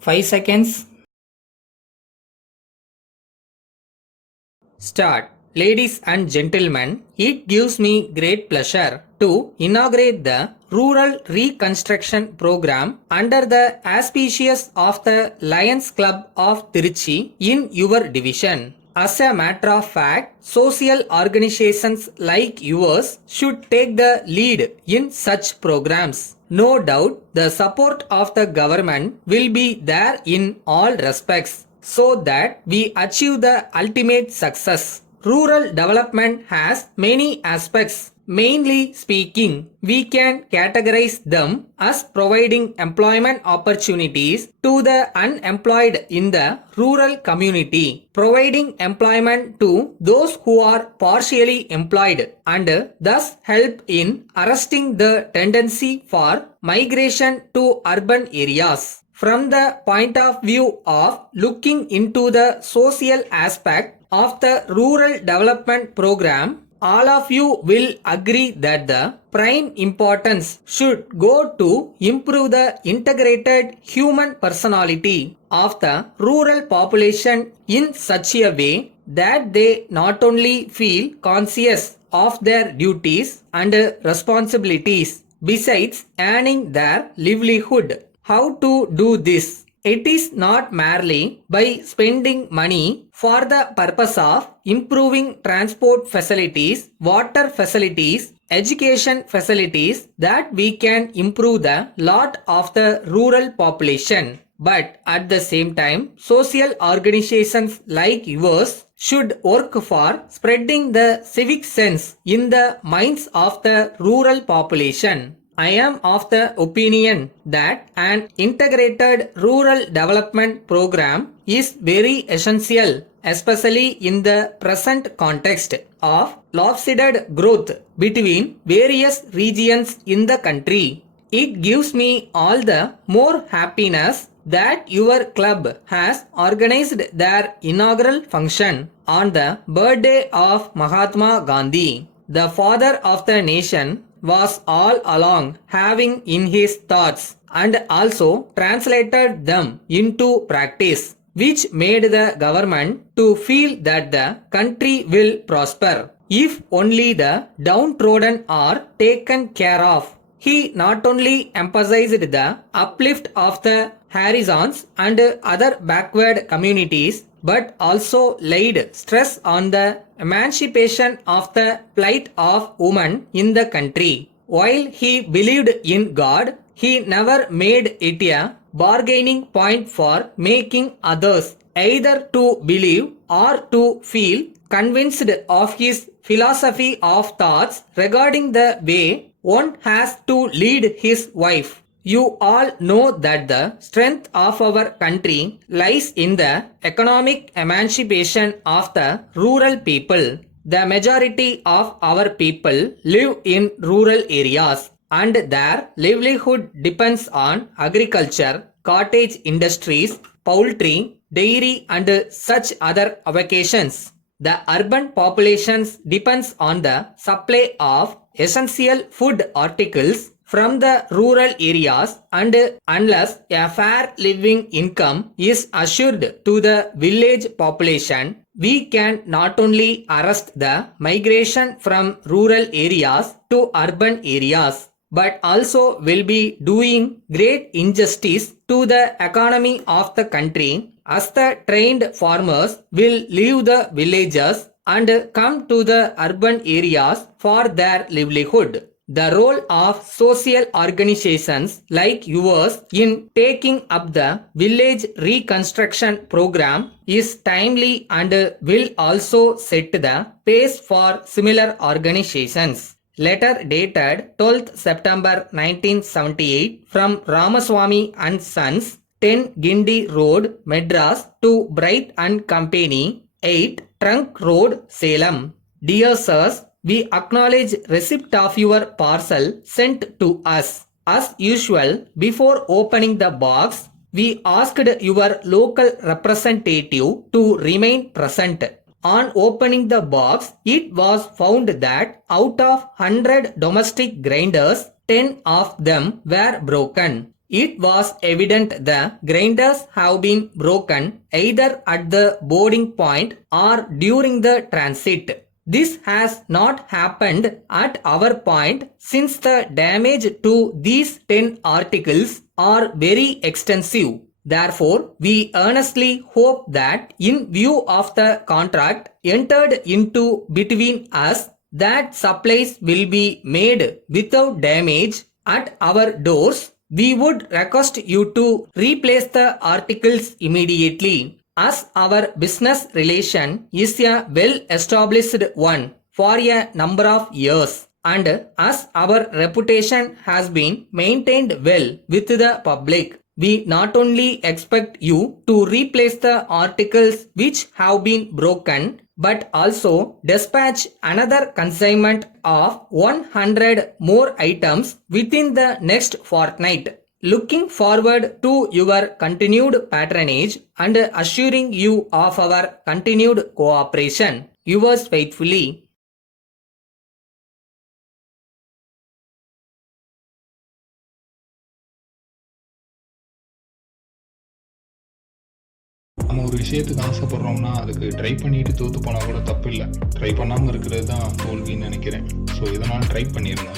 5 seconds. Start. Ladies and gentlemen, it gives me great pleasure to inaugurate the Rural Reconstruction Program under the auspices of the Lions Club of Trichy in your division. As a matter of fact, social organizations like yours should take the lead in such programs. No doubt, the support of the government will be there in all respects so that we achieve the ultimate success. Rural development has many aspects. Mainly speaking, we can categorize them as providing employment opportunities to the unemployed in the rural community, providing employment to those who are partially employed, and thus help in arresting the tendency for migration to urban areas. From the point of view of looking into the social aspect of the rural development program, all of you will agree that the prime importance should go to improve the integrated human personality of the rural population in such a way that they not only feel conscious of their duties and responsibilities besides earning their livelihood. How to do this? It is not merely by spending money for the purpose of improving transport facilities, water facilities, education facilities that we can improve the lot of the rural population. But at the same time, social organizations like yours should work for spreading the civic sense in the minds of the rural population. I am of the opinion that an integrated rural development program is very essential, especially in the present context of lopsided growth between various regions in the country. It gives me all the more happiness that your club has organized their inaugural function on the birthday of Mahatma Gandhi, the father of the nation, was all along having in his thoughts and also translated them into practice, which made the government to feel that the country will prosper if only the downtrodden are taken care of. He not only emphasized the uplift of the Harrisons and other backward communities, but also laid stress on the emancipation of the plight of women in the country. While he believed in God, he never made it a bargaining point for making others either to believe or to feel convinced of his philosophy of thoughts regarding the way one has to lead his wife. You all know that the strength of our country lies in the economic emancipation of the rural people. The majority of our people live in rural areas and their livelihood depends on agriculture, cottage industries, poultry, dairy and such other avocations. The urban populations depends on the supply of essential food articles from the rural areas, and unless a fair living income is assured to the village population, we can not only arrest the migration from rural areas to urban areas, but also will be doing great injustice to the economy of the country, as the trained farmers will leave the villages and come to the urban areas for their livelihood. The role of social organizations like yours in taking up the village reconstruction program is timely and will also set the pace for similar organizations. Letter dated 12th September 1978 from Ramaswamy and Sons, 10 Gindi Road, Madras to Bright and Company, 8 Trunk Road, Salem. Dear Sirs, we acknowledge receipt of your parcel sent to us. As usual, before opening the box, we asked your local representative to remain present. On opening the box, it was found that out of 100 domestic grinders, 10 of them were broken. It was evident the grinders have been broken either at the boarding point or during the transit. This has not happened at our point since the damage to these 10 articles are very extensive. Therefore, we earnestly hope that in view of the contract entered into between us, that supplies will be made without damage at our doors. We would request you to replace the articles immediately, as our business relation is a well-established one for a number of years, and as our reputation has been maintained well with the public. We not only expect you to replace the articles which have been broken, but also dispatch another consignment of 100 more items within the next fortnight. Looking forward to your continued patronage and assuring you of our continued cooperation. Yours faithfully. நம்ம ஒரு விஷயத்துக்கு ஆசைப்படுறோம்னா அதுக்கு try பண்ணிட்டு தோற்று போனால் கூட தப்பு இல்லை. ட்ரை பண்ணாமல் இருக்கிறது தான் தோல்வின்னு நினைக்கிறேன். ஸோ இதனால் ட்ரை பண்ணிடுங்க.